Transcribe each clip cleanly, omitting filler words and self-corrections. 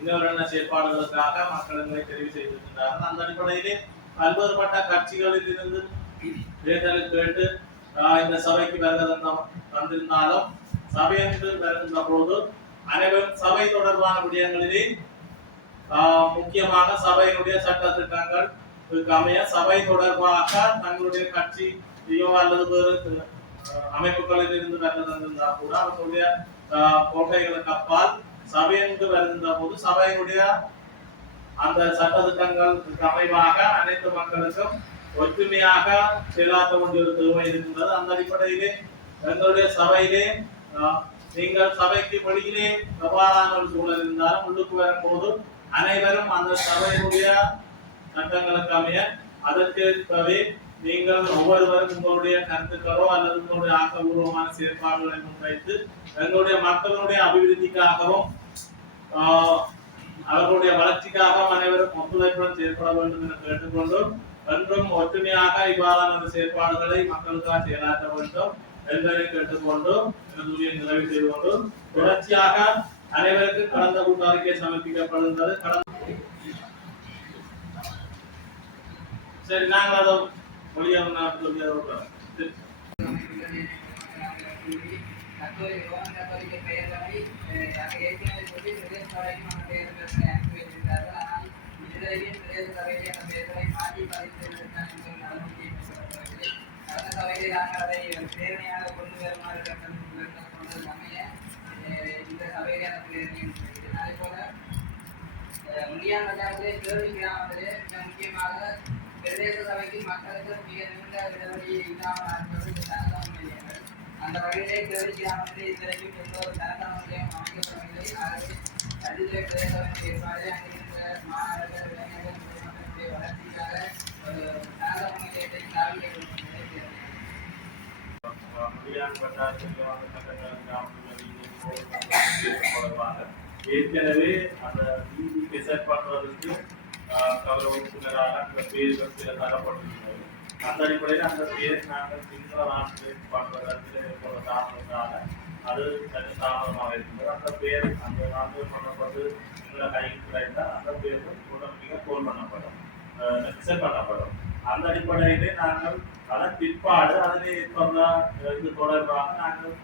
இன்னொரு செயற்பாடுகளுக்காக மக்களிடங்களை தெரிவு செய்திருக்கின்றார்கள். அந்த அடிப்படையிலே பல்வேறுபட்ட கட்சிகளில் இருந்து தேர்தலில் கேட்டு இந்த சபைக்கு வந்திருந்தாலும் சபை என்று வருகின்ற போது அனைவரும் சபை தொடர்பான விடயங்களிலே முக்கியமாக சபையினுடைய சட்ட திட்டங்கள் அமைய சபை தொடர்பாக தங்களுடைய கட்சியோ அல்லது வேறு அமைப்புகளில் இருந்து வந்திருந்தால் கூட அவர்களுடைய கொள்கைகளுக்கு அப்பால் சபை என்று வருகின்ற போது சபையினுடைய அந்த சட்ட திட்டங்களுக்கு அமைவாக அனைத்து மக்களுக்கும் ஒற்றுமையாக செயலாற்ற வேண்டிய ஒரு தேவை இருக்கின்றது. அந்த அடிப்படையிலே எங்களுடைய சபையிலே நீங்கள் சபைக்கு வெளியிலே எவ்வாறான ஒரு சூழல் இருந்தாலும் உள்ளுக்கு வரும்போது அனைவரும் அந்த சபையினுடைய சட்டங்களுக்கு அமைய அதற்கேற்பவே நீங்கள் ஒவ்வொருவரும் உங்களுடைய கருத்துக்களோ அல்லது உங்களுடைய ஆக்கப்பூர்வமான செயற்பாடுகளை முன்வைத்து எங்களுடைய மக்களுடைய அபிவிருத்திக்காகவும் அவர்களுடைய வளர்ச்சிக்காகவும் அனைவரும் ஒத்துழைப்புடன் செயல்பட வேண்டும் என கேட்டுக்கொண்டு என்றும் ஒற்றுமையாக இவ்வாறான செயற்பாடுகளை மக்களுக்காக செயலாற்ற வேண்டும் என்பதை கேட்டுக்கொண்டு எனது நிறைவு செய்து கொண்டு தொடர்ச்சியாக அனைவருக்கும் கடந்த கூட்டறிக்கை சமர்ப்பிக்கப்படுகின்றது. சரி, நாங்கள் அதை மொழியாக கொண்டு வருமாறு இந்த சபையிலே அதே போல முனியான் வட்டாரத்திலே கேள்வி கிராமத்திலே மிக முக்கியமாக பிரதேச சபைக்கு மக்களுக்கு மிக நீண்ட விடவெளி இல்லாமல் தனதாமையங்கள் அந்த வகையிலே கேள்வி கிராமத்திலே இதுவரைக்கும் எந்த ஒரு தனதாமையம் அமைக்கப்படவில்லை. ஆகவே அதிலே பிரதேச சபையின் ஏற்பாடு அங்கிருந்த மாணவர்கள் இளைஞர்கள் பொதுமக்களுடைய வளர்ச்சிக்காக ஒரு தனதாமையத்தை தாவிய ஏற்கனவே அந்த வீதி டிசைட் பண்றதுக்கு கௌரவத்தினராக அந்த பேர்கள் சில தரப்பட்டிருக்கிறது. அந்த அடிப்படையில் அந்த பேர் நாங்கள் சிங்கள பண்றதற்கு ஏற்பட தாமதத்தால அது சற்று தாமதமாக இருக்கிறது. அந்த பேர் அந்த நாங்கள் பண்ணப்பட்டு சிங்கள கையில் கிடைத்தால் அந்த பேர்கள் உடனடியாக கோல் பண்ணப்படும், டிசைட் பண்ணப்படும். அந்த அடிப்படையிலே நாங்கள் அதன் பிற்பாடு அதிலே இது தொடர்பாக நாங்கள்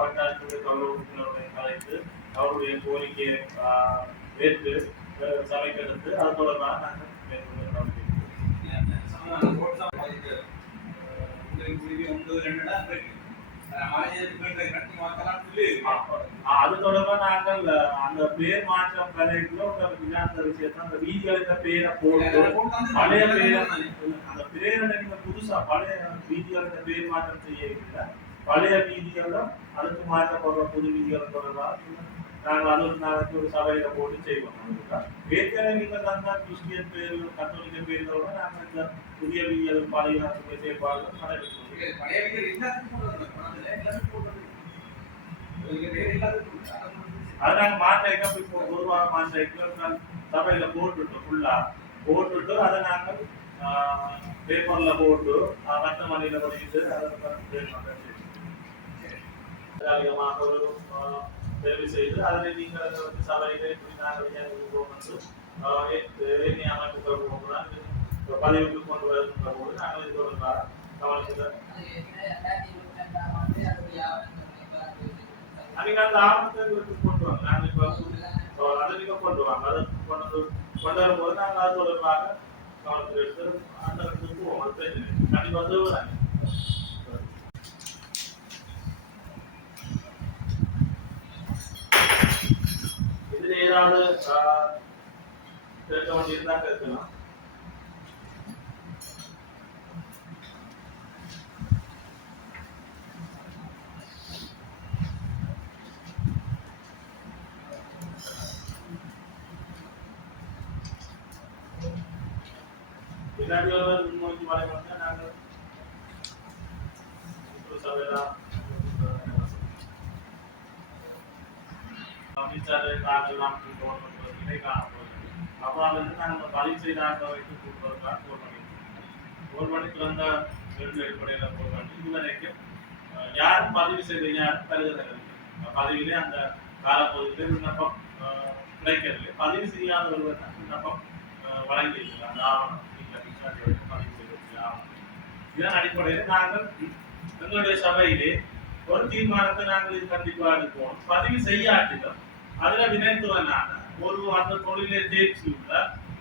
வட்டாரத்துடைய கௌரவத்தினருடைய கலைத்து அவருடைய கோரிக்கையை ஏற்று சமைக்கெடுத்து அது தொடர்பாக நாங்கள் அது தொடர்பாக நாங்கள் அந்த பேர் மாற்றம் கலைக்குள்ள அந்த விஷயத்த அந்த வீதிகளுக்கு பேரை போட்டு பழைய பேரை அந்த பேரை நீங்க புதுசா பழைய வீதிகளுக்கு பேர் மாற்றம் செய்ய பழைய வீதிகளும் அதுக்கு மாற்றப்படுற புது வீதிகள் தொடர்பாக நாங்கள் அது நாளைக்கு ஒரு சபையில போட்டு செய்வோம். ஏற்கனவே நீங்க தந்தா கிறிஸ்டியன் பேர்கள் கத்தோலிக்க பேர்களோட நாங்கள் இந்த புதிய வீதிகள் பழைய செயற்பாடுகள் நடைபெற்று அதை நாங்கள் மாற்ற இப்போ பொதுவாக மாற்ற சபையில போட்டுட்டோம், ஃபுல்லா போட்டுட்டு அதை நாங்கள் பேப்பர்ல போட்டு மற்ற மணியில படிக்கிட்டு அதிகமாக ஒரு தெரிவு செய்து அதனை நீங்கள் சபையிலே அமைப்புகள் போகுதான் பதிவுக்கு கொண்டு வருகின்ற போது நாங்கள் இது தொடர்பாக கவனிக்கிறோம். அன்னைக்கு அந்த ஆபத்துக்கு கொண்டு வாங்க, நாங்கள் இப்போ அதை நீங்க கொண்டு வாங்க, அதை கொண்டு வரும்போது நாங்கள் அது தொடர்பாக கவனத்தில் எடுத்து அந்த இடத்துக்கு போவோம். அது பிரச்சனை கண்டிப்பாக வந்துடுவாங்க. இதுல ஏதாவது கேட்க வேண்டியிருந்தா கேட்கலாம். இல்லாட்டியவர்கள் முன்மொழிஞ்சு வரைக்கும் நாங்கள் சபையெல்லாம் அமைச்சரை தாங்கலாம் நிலை காணப்படுது. அப்புறம் வந்து நாங்கள் பதிவு செய்தாங்க வைத்து கூட்டுவதற்காக கோல் பண்ணி திறந்த அடிப்படையில் கோல் பண்ணி இதுவரைக்கும் யாரும் பதிவு செய்த யாரும் கருதுகிறது பதிவிலே அந்த காலப்பகுதியில் விண்ணப்பம் கிடைக்கவில்லை. பதிவு செய்யாத ஒருவர் தான் விண்ணப்பம் வழங்கியிருக்கிறார். அந்த ஆவணம் பதிவு செய்திருக்கிற ஆவணம். இதன் அடிப்படையில் நாங்கள் எங்களுடைய சபையிலே ஒரு தீர்மானத்தை நாங்கள் இது கண்டிப்பாக எடுப்போம். பதிவு செய்யாட்டிலும் அதுல வினைத்துவனான ஒரு அந்த தொழிலை தேர்ச்சி உள்ள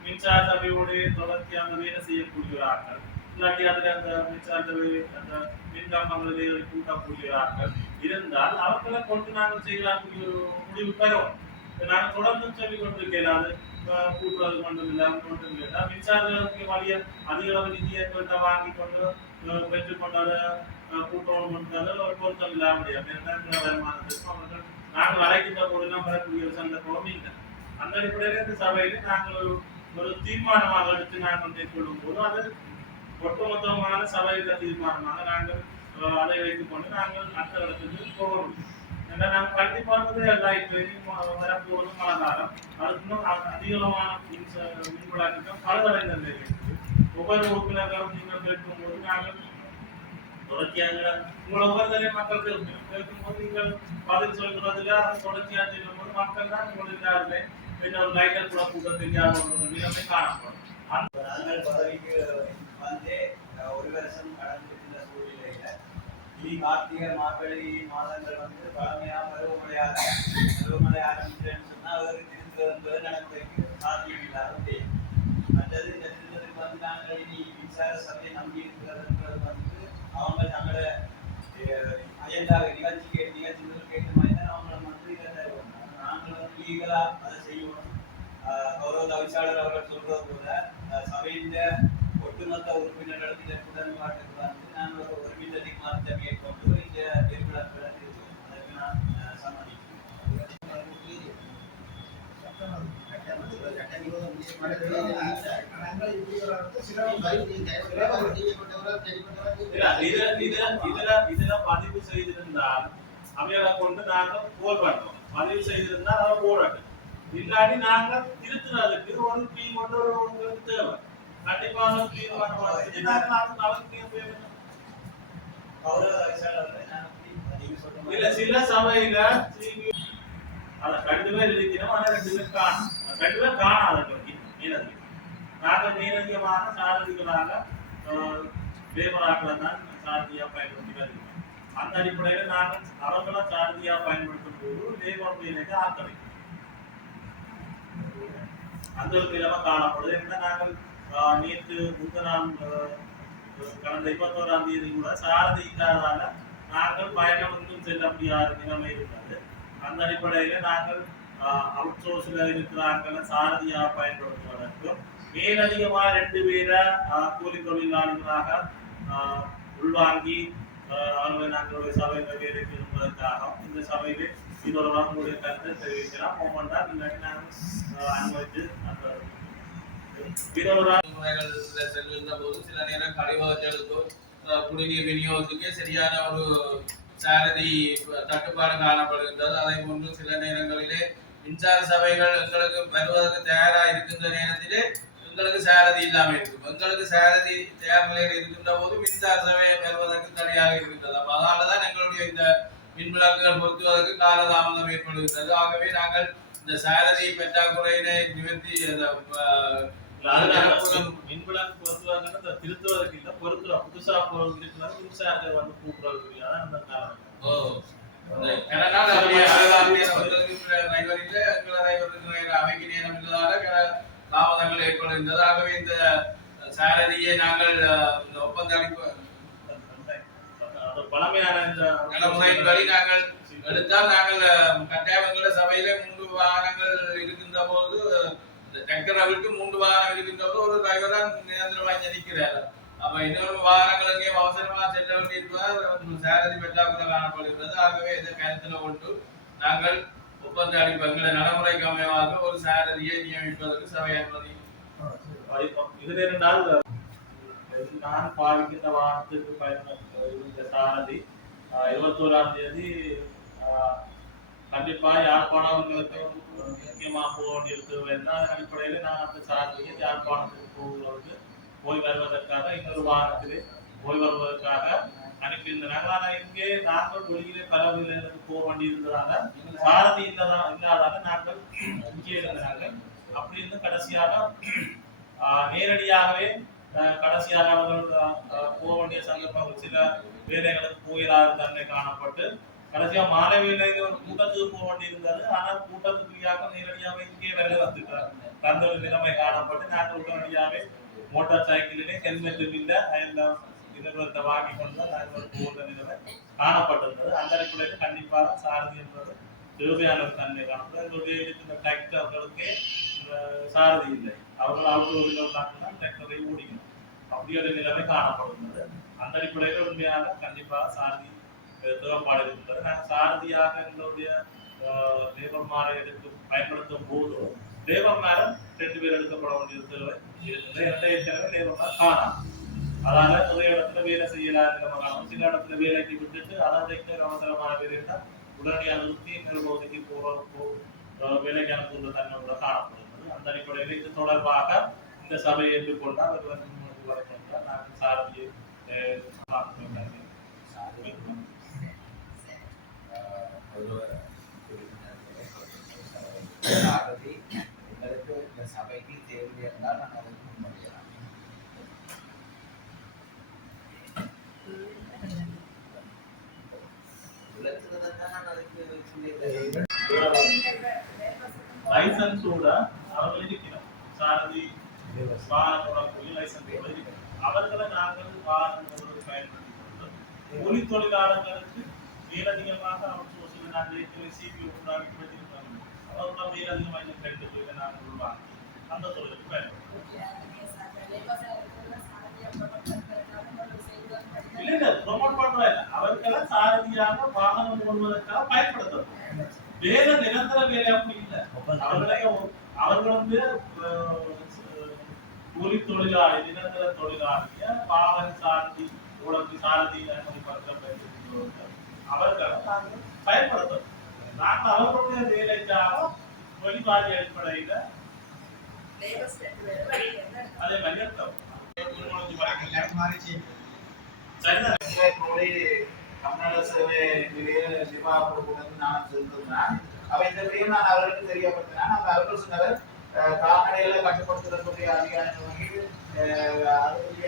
மின்சார சபையோடைய தொடர்ச்சியாக வேலை செய்யக்கூடியவர்கள், இல்லாட்டி அதுல அந்த மின்சார அந்த மின்கம்பங்களை கூட்டக்கூடியவர்கள் இருந்தால் அவர்களை கொண்டு நாங்கள் செய்யக்கூடிய ஒரு முடிவு பெறுவோம். நாங்கள் தொடர்ந்து சொல்லிக் கொண்டிருக்கேன். அது கூட்டுறது கொண்டும் இல்லாமல் கொண்டும் இல்லை. மின்சாரத்துக்கு வழிய அதிக அளவு நிதியை வாங்கி கொண்டு பெற்றுக்கொண்டதை கூட்டணும் கொண்டது ஒரு பொருத்தம் இல்லாம முடியாது. வருமானத்திற்கு அவர்கள் நாங்கள் அழைக்கின்ற போதெல்லாம் வரக்கூடிய ஒரு சந்தர்ப்பம் இல்லை. அந்த அடிப்படையில் இந்த சபையில நாங்கள் ஒரு தீர்மானமாக எடுத்து நாங்கள் மேற்கொள்ளும் போது அது ஒட்டுமொத்தமான சபையில தீர்மானமாக நாங்கள் அதை வைத்துக் கொண்டு நாங்கள் அடுத்த இடத்துக்கு போக முடியும். ஏன்னா நாங்கள் கண்டிப்பானது எல்லாம் வரப்போவது மழை காலம், அதுக்கு இன்னும் அதிகமான மின்விளக்குகள் பலதடைந்த நிலையில் ஒவ்வொரு உறுப்பினர்களும் நீங்கள் கேட்கும் போது நாங்கள் தொடர்ச்சியாக உங்களை ஒவ்வொருத்தரையும் மக்கள் கேட்கும்போது நீங்கள் பதில் சொல்கிறதுல தொடர்ச்சியாக சொல்லும் போது மக்கள் தான் உங்களுடைய ஒரு லைட்டர் கூட கூட்ட தெரியாத ஒரு நிலைமை காணப்படும். நாங்கள் பதவிக்கு வந்து ஒரு வருஷம் கடந்திருக்கின்ற சூழ்நிலையில இனி கார்த்திகை மார்கழி மாதங்கள் வந்து பழமையாக பருவமழை ஆரம்பிச்சேன்னு சொன்னா அவருக்கு திருத்துறது என்பது நடைமுறைக்கு சாத்தியம் இல்லாத மற்றது இந்த திருத்தத்துக்கு வந்து நாங்கள் இனி மின்சார சபையை நம்பி இருக்கிறதுன்றது வந்து அவங்க தங்களோட அஜெண்டாவை நிகழ்ச்சிகள் கேட்ட மாதிரி தான் அவங்களை வந்து நாங்கள் வந்து லீகலா அதை செய்யணும். கௌரவ தவிசாளர் அவர்கள் சொல்றது போல சபையின் ஒட்டுமொத்த உறுப்பினர்களுக்கு இதற்கு உடன்பாட்டுக்கு வந்து நாங்கள் ஒரு ஒருமித்த தீர்மானத்தை மேற்கொண்டு இந்த விருப்பினர்களை அதற்கு நான் சம்மதிக்கிறேன். இதுல பதிவு செய்திருந்தால் அவைகளை கொண்டு நாங்க போர் பண்றோம். பதிவு செய்திருந்தா அதை போராட்டம் இல்லாட்டி நாங்க திருத்துறதுக்கு ஒரு டீம் கொண்டு உங்களுக்கு தேவை. கண்டிப்பான இல்ல சில சபையில அதை 2 பேர் இருக்கிறோம். ஆனா 2 பேர் காணும். 2 பேர் காணாத நீனதிகம். நாங்கள் நீனதிகமான சாரதிகளாக வேமராக்களை தான் சாரதியா பயன்படுத்தி வருகிறோம். அந்த அடிப்படையில் நாங்கள் அவர்களை சாரதியா பயன்படுத்தும் போது லேபர் மீனுக்கு ஆக்கிரமிக்கும் அந்த ஒரு நிலைமை காணப்படுது. என்ன நாங்கள் நேற்று முந்தநாள் கடந்த 21ஆம் தேதி கூட சாரதி இல்லாததால நாங்கள் பயணம் இன்னும் செல்ல முடியாத நிலைமை இருந்தது. அந்த அடிப்படையில நாங்கள் அவுட் சோர்ஸ்ல இருக்கிறார்கள் சாரதியாக பயன்படுத்துவதற்கும் மேலதிகமாக 2 பேரை கூலி தொழிலாளிகளாக உள்வாங்கி அவர்களை நாங்களுடைய சபையில் வேலைக்கு இருப்பதற்காக இந்த சபையிலே இன்னொரு உங்களுடைய கருத்தை தெரிவிக்கலாம். ஒவ்வொன்றா இல்லாட்டி நாங்கள் அனுமதித்து அந்த செல்கின்ற போது சில நேரம் கழிவகர்களுக்கோ குடிநீர் விநியோகத்துக்கே சரியான ஒரு சாரதி தட்டுப்பாடு காணப்படுகின்றது. அதை போன்று சில நேரங்களிலே மின்சார சபைகள் எங்களுக்கு வருவதற்கு தயாராக இருக்கின்ற நேரத்திலே எங்களுக்கு சாரதி இல்லாமல் இருக்கும். எங்களுக்கு சாரதி தயார் நிலையில் இருக்கின்ற போது மின்சார சபை வருவதற்கு தடையாக இருக்கின்றது. அப்ப அதனாலதான் எங்களுடைய இந்த மின்விளக்குகள் பொருத்துவதற்கு காலதாமதம் ஏற்படுகின்றது. ஆகவே நாங்கள் இந்த சாரதி பற்றாக்குறையினை நிவர்த்தி மின்விளக்கு பொருத்துவதற்கு திருத்துவதற்கு இல்லை, பொருத்துற புதுசா இருக்கிறது மின்சாரத்தை வந்து கூட்டுறதுக்கு அந்த காரணம். அவைக்கு நேரம் இல்லாத தாமதங்கள் ஏற்படுகின்றது. ஆகவே இந்த சாரதியை நாங்கள் இந்த ஒப்பந்த பழமையான நடைமுறையின்படி நாங்கள் எடுத்தால் நாங்கள் கட்டாயங்கள சபையில 3 வாகனங்கள் இருக்கின்ற போது டக்கரவிற்கு 3 வாகனம் இருக்கின்ற போது ஒரு டிரைவர் தான் நிரந்தரமாக நிற்கிறார். அப்ப இன்னொரு வாகனங்கள் எங்கேயும் அவசரமாக செல்ல வேண்டியிருப்பதால் சாரதி பற்றாக்குறை காணப்படுகிறது. ஆகவே இதை கருத்தில் கொண்டு நாங்கள் ஒப்பந்த அடிப்பங்களை நடைமுறைக்கு அமைவாக ஒரு சாரதியை நியமிப்பதற்கு சபை அனுமதி. இது இருந்தால் நான் பாவிக்கின்ற வாகனத்திற்கு பயன்படுத்த சாரதி 21ஆம் தேதி கண்டிப்பா யாழ்ப்பாணங்களுக்கு முக்கியமா போக வேண்டியிருக்கிறது. என்ன அடிப்படையில நான் அந்த சாரதியை யாழ்ப்பாணத்துக்கு போய் வருவதற்காக இன்னொரு வாகனத்திலே போய் வருவதற்காக அனுப்பியிருந்தாங்க. ஆனா இங்கே நாங்கள் வெளியிலே பல விலைகளுக்கு போக வேண்டியிருந்ததால சாரதி இல்லாதால நாங்கள் இங்கே இருந்தாங்க. அப்படி இருந்து கடைசியாக நேரடியாகவே கடைசியாக அவர்கள் போக வேண்டிய சந்தர்ப்பங்கள் சில வேலைகளுக்கு போயிடாத தன்மை காணப்பட்டு கடைசியா மாலை வேலையில ஒரு கூட்டத்துக்கு போக வேண்டியிருந்தது. ஆனால் கூட்டத்துக்குள்ளாக நேரடியாக இங்கே வேலை வந்துட்டார் தந்த ஒரு நிலைமை காணப்பட்டு நாங்கள் உடனடியாகவே மோட்டார் சைக்கிளிலே ஹெல்மெட்டும் இல்லை எல்லாம் இதற்கு வாங்கி கொண்டு நாங்கள் போகிற நிலைமை காணப்பட்டிருந்தது. அந்த அடிப்படையில் கண்டிப்பாக சாரதி என்பது தேவையான ஒரு தன்மை காணப்படும். எங்களுடைய இருக்கின்ற டிராக்டர்களுக்கே சாரதி இல்லை, அவர்கள் அவுட்டோரில் தான் டிராக்டரை ஓடிக்கணும், அப்படி ஒரு நிலைமை காணப்படுகிறது. அந்த அடிப்படையில் உண்மையாக கண்டிப்பாக சாரதி தேவைப்பாடு இருக்கின்றது. நாங்கள் சாரதியாக எங்களுடைய லேபர் மாரை எடுத்து பயன்படுத்தும் போது லேபர் மேரம் 2 பேர் எடுக்கப்பட வேண்டிய தேவை ஏற்கனவே லேபர் மேரம் காணாம். அதனால நிறைய இடத்துல வேலை செய்யலாம், சில இடத்துல வேலைக்கு விட்டுட்டு அதை அவசரமான வேலை இருந்தால் உடனடியாக நிறுத்தி நிர்வாகத்துக்கு போற வேலைக்கு அனுப்புகிற தன்மை கூட காணப்படுகிறது. அந்த அடிப்படையில் இது தொடர்பாக இந்த சபையை ஏற்றுக்கொண்டால் நாங்கள் சாரதியை எங்களுக்கு இந்த சபைக்கு தேவை இருந்தால் நாங்கள் அதுக்கு முன்மொழியலாம். லைசன்ஸோட அவர்கள் இருக்கிறோம், சாரதி லைசன்ஸோட இருக்கிறோம். அவர்களை நாங்கள் வாகனங்களுக்கு பயன்படுத்திக் கொண்டோம். கூலி தொழிலாளர்களுக்கு மேலதிகமாக அவர் சில நாட்களில் சிபி உண்டாகி வச்சிருக்காங்க. அவர்கள் மேலதிகமாக 2 பேரை நாங்கள் உருவாக்கி அந்த தொழிலுக்கு பயன்படுத்தும். இல்ல ப்ரொமோட் பண்றா இல்ல, அவர்களெல்லாம் சாரதியாக வாகனம் ஓடுவதற்காக பயன்படுத்தும். வேற நிரந்தர வேலை அப்படி இல்லை. அவர்கள் வந்து கூலி தொழிலாளி, நிரந்தர தொழிலாளிய வாகன சாரதி உடம்பு சாரதி அவர்களை நாங்கள் பயன்படுத்தும். நாங்கள் அவர்களுடைய வேலைக்காக வெளிப்பாடு அடிப்படையில அதே மாதிரி இருக்கும். தமிழ்நாடு சேவை நிர்வாகப்படுவதற்கு நான் சென்றிருந்தேன். அவை இந்த விடயம் நான் அவர்களுக்கு தெரியப்படுத்தினேன். அந்த அவர்கள் சொன்னவர் கால்நடைகளை கட்டுப்படுத்துவதற்குரிய அதிகாரங்கள் வாங்கி அதற்குரிய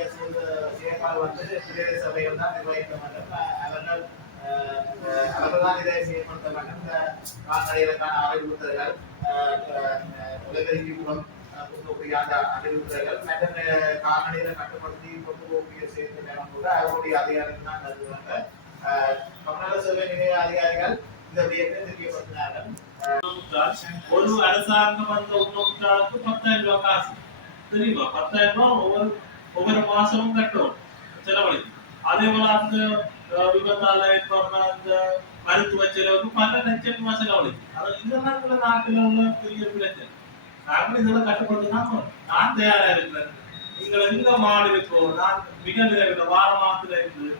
செயற்பாடு வந்து பிரதேச சபைகள் தான் நிர்வகிக்க வேண்டும். அவர்கள் தான் இதை செயல்படுத்த வேண்டும். இந்த கால்நடைகளுக்கான அறிவுறுத்தல்கள், உலகறிக்கை மூலம் கொடுக்கக்கூடிய அந்த அறிவுறுத்தல்கள் மற்றும் கால்நடைகளை கட்டுப்படுத்தி கொண்டு போகக்கூடிய செயற்பாடு கூட அவருடைய அதிகாரிகள் தான் கருதுவாங்க. தமிழ்நாடு சேவை நிலைய அதிகாரிகள் இந்த விடயத்தை தெரியப்படுத்தினார்கள். ஒரு அரசாங்கம் வந்த உணவுக்காருக்கு 10,000 ரூபாய் காசு தெரியுமா? 10,000 ரூபாய் ஒவ்வொரு மாசமும் கட்டணும் செலவழிக்கும். அதே போல அந்த விபத்தால ஏற்படுற அந்த மருத்துவ செலவுக்கு 12 லட்சம் ரூபாய் செலவழிக்கும். அது இதெல்லாம் கூட நாட்டில் உள்ள பெரிய பிரச்சனை. நாங்கள் இதெல்லாம் கட்டுப்படுத்தினா நான் தயாரா இருக்கிறேன். நீங்கள் எங்க மாடு இருக்கோ நான் மிக விரைவில் வார மாதத்துல இருந்து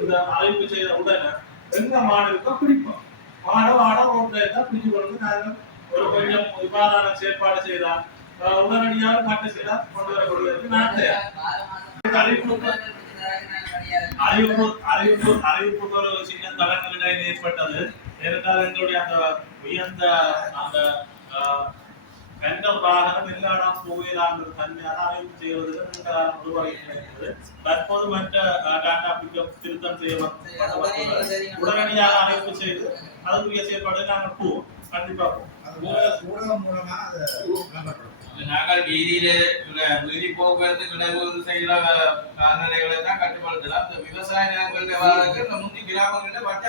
இந்த அறிவிப்பு செய்த உடனே எங்க மாடு இருக்கோ பிடிப்போம். மாட ரோட்ல இருந்தா பிடிச்சு கொண்டு நாங்கள் ஒரு கொஞ்சம் இவ்வாறான செயற்பாடு செய்தால் உடனடியாக கட்டு செய்தா கொண்டு வரக்கூடியது நான் தயார். அறிவிப்பு ஒரு சின்ன தடங்களில் ஏற்பட்டது. ஏனென்றால் எங்களுடைய அந்த உயர்ந்த அந்த வாகனம் எல்லாரும் போகலான்ற தன்மையான அறிவிப்பு செய்வதற்கு உருவாகிறது. தற்போது மற்ற டாடா பிக்கப் திருத்தம் செய்யப்பட்டு உடனடியாக அறிவிப்பு செய்து அதற்குரிய செயல்பாடு நாங்கள் போவோம். கண்டிப்பா ஊடகம் மூலமா நாங்கள் வீதி போக்குவரத்து இடையூறு செய்கிற கால்நடைகளை தான் கட்டுப்படுத்தலாம். இந்த விவசாய நிலங்களில் வாழ்க்கை இந்த முந்தி கிராமங்களில் பட்ட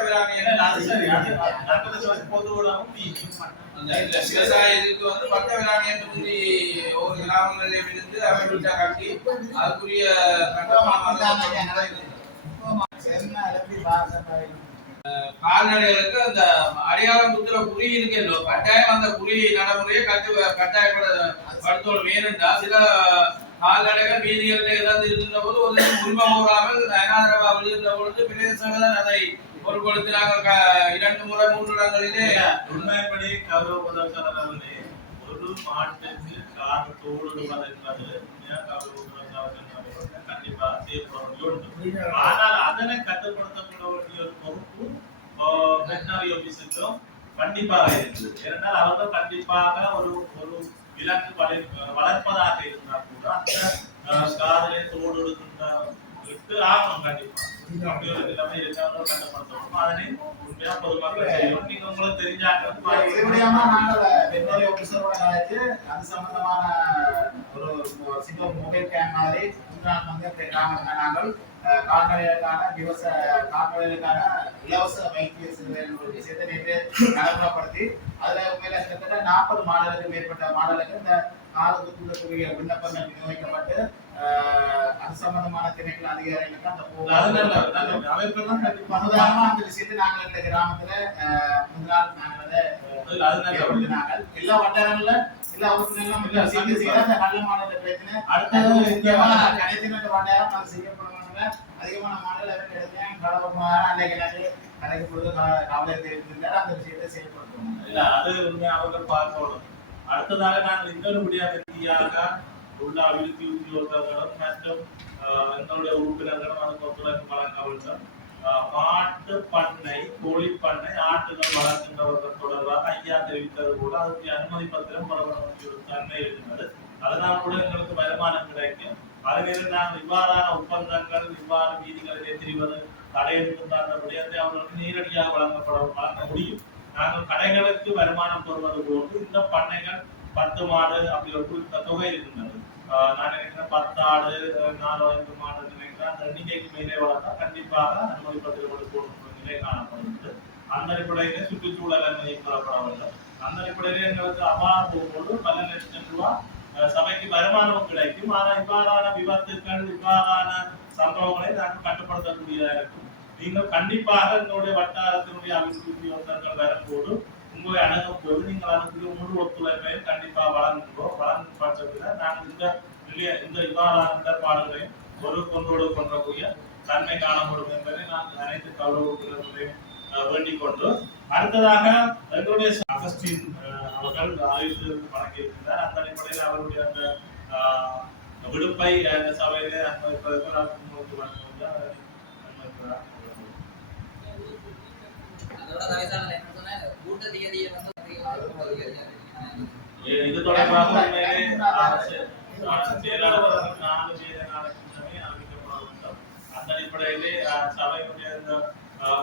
விவசாயத்துக்கு வந்து பட்ட விராணி என்று முந்தி ஒரு கிராமங்களில் இருந்து அமைப்பிட்ட கட்டி அதுக்குரிய கால்நடைகளுக்கு அந்த அடையாளம் குத்துற குறி இருக்கோ கட்டாயம் அந்த குறி நடைமுறையை கட்டாயப்படுத்தணும். ஏனென்றால் சில கால்நடைகள் வீதிகளில் இறந்து இருக்கின்ற போது ஒரு உரிமம் கூறாமல் அனாதரவாக விழுகின்ற பொழுது பிரதேசங்கள் அதை பொருட்படுத்தினாங்க. 2 முறை 3 இடங்களிலே உண்மைப்படி கௌரவ ஒரு மாட்டுக்கு காடு தோடு என்பது கண்டிப்பா செய்யப்பட வேண்டும். ஆனால் அதனை கட்டுப்படுத்தப்பட வேண்டிய ஒரு பொறுப்பு வெட்டினரி ஆபீஸுக்கும் கண்டிப்பாக இருக்குது. ஏனென்றால் அவர்கள் கண்டிப்பாக ஒரு ஒரு விலங்கு வளர்ப்பதாக இருந்தால் கூட அந்த காதலை தோடு எடுத்து ஆகணும். கண்டிப்பா அப்படி ஒரு நிலைமை இருக்காங்களோ கட்டுப்படுத்தணும். அதனை உண்மையா பொதுமக்கள் செய்யணும். நீங்க உங்களுக்கு தெரிஞ்சாங்க இதுபடியாம நாங்கள் வெட்டினரி ஆபீசரோட கலைச்சு அது சம்பந்தமான ஒரு சின்ன மொபைல் கேம் மாதிரி முன்னாள் வந்து கிராமத்தில் நாங்கள் கால்நடைகளுக்கான இலவச வைத்திய சேவைகள் ஒரு விஷயத்தை நேற்று நடைமுறைப்படுத்தி அதுல உண்மையில கிட்டத்தட்ட 40 மாடலுக்கு மேற்பட்ட மாடலுக்கு இந்த காலத்துக்குரிய விண்ணப்பங்கள் விநியோகிக்கப்பட்டு அது சம்பந்தமான திணைக்கள் அதிகாரிகளுக்கு அந்த முதாரணமா அந்த விஷயத்தை நாங்கள் இந்த கிராமத்துல முதல் நாங்கள் எல்லா வட்டாரங்கள்ல எல்லா ஊர்களும் சேர்ந்து செய்த அந்த நல்ல மாடல் பிரச்சனை அடுத்தது முக்கியமான கடைசி வட்டாரம் அது செய்யப்படுவாங்க. அதிகமான மாடல் எடுத்தேன் கடவுள் அன்னைக்கு கடைக்கு பொழுது கவலை தெரிவித்திருந்தால் அந்த விஷயத்தை செயல்படுத்துவோம். இல்ல அது உண்மையாக அவர்கள் பார்க்கணும். அடுத்ததாக நாங்கள் இன்னொரு விடியாக உள்ள அபிவிருத்தி உத்தியோகர்களும் மற்றும் எங்களுடைய உறுப்பினர்களும் அதுக்கு ஒத்துழைப்பு வழங்க வேண்டும். மாட்டு பண்ணை, கோழி பண்ணை, ஆட்டுகள் வளர்க்கின்றவர்கள் தொடர்பாக ஐயா தெரிவித்தது போல அதுக்கு அனுமதி பத்திரம் பெற வேண்டிய ஒரு தன்மை இருக்கிறது. அதனால் கூட எங்களுக்கு வருமானம் கிடைக்கும். அதுவே நாங்கள் இவ்வாறான ஒப்பந்தங்கள் இவ்வாறு வீதிகளிலே தெரிவது தடையெடுக்கின்ற விடயத்தை அவர்களுக்கு நேரடியாக வழங்க முடியும். நாங்கள் கடைகளுக்கு வருமானம் பெறுவது போது இந்த பண்ணைகள் 10 மாடு அப்படி ஒரு குறிப்பிட்ட தொகை இருக்கின்றது. நான் நினைக்கிறேன் 10 ஆடு 4-5 மாடு நினைக்கிறேன் அந்த எண்ணிக்கைக்கு மேலே வளர்த்தா கண்டிப்பாக அனுமதி பத்திரம் கொடுக்க நிலை காணப்படுகிறது. அந்த அடிப்படையிலே சுற்றுச்சூழல் அனுமதி பெறப்பட வேண்டும். அந்த அடிப்படையிலே எங்களுக்கு அபாரம் போகும்போது பல லட்சம் ரூபாய் சபைக்கு வருமானம் கிடைக்கும். ஆனால் இவ்வாறான விபத்துக்கள் இவ்வாறான சம்பவங்களை நாங்கள் கட்டுப்படுத்தக்கூடியதாக இருக்கும். நீங்கள் கண்டிப்பாக எங்களுடைய வட்டாரத்தினுடைய அபிவிருத்தி யோசனைகள் வரும்போது உங்களை அணுகும் போது நீங்கள் அதுக்கு முழு ஒத்துழைப்பை கண்டிப்பாக வழங்குகிறோம். வழங்கும் பட்சத்தில் நாங்கள் இந்த இவ்வாறான இடர்பாடுகளையும் ஒரு கொண்டோடு கொண்டக்கூடிய தன்மை காணப்படும் என்பதை நான் அனைத்து கௌரவர்களையும் வேண்டிக் கொண்டு அடுத்ததாக எங்களுடைய அகஸ்டின் அவர்கள் அறிவித்து வழங்கியிருக்கிறார். அந்த அடிப்படையில் அவருடைய அந்த விடுப்பை அந்த சபையிலே அனுமதிப்பதற்கு இது தொடர்பாக செயலாளர்கள் 4 பேரை நாளைக்கு அறிவிக்கப்பட வேண்டும். அந்த அடிப்படையிலே சபையினுடைய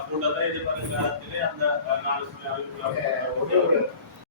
கூட்டத்தை எதிர்வரும் காலத்திலே அந்த 4 அறிவிக்கப்பட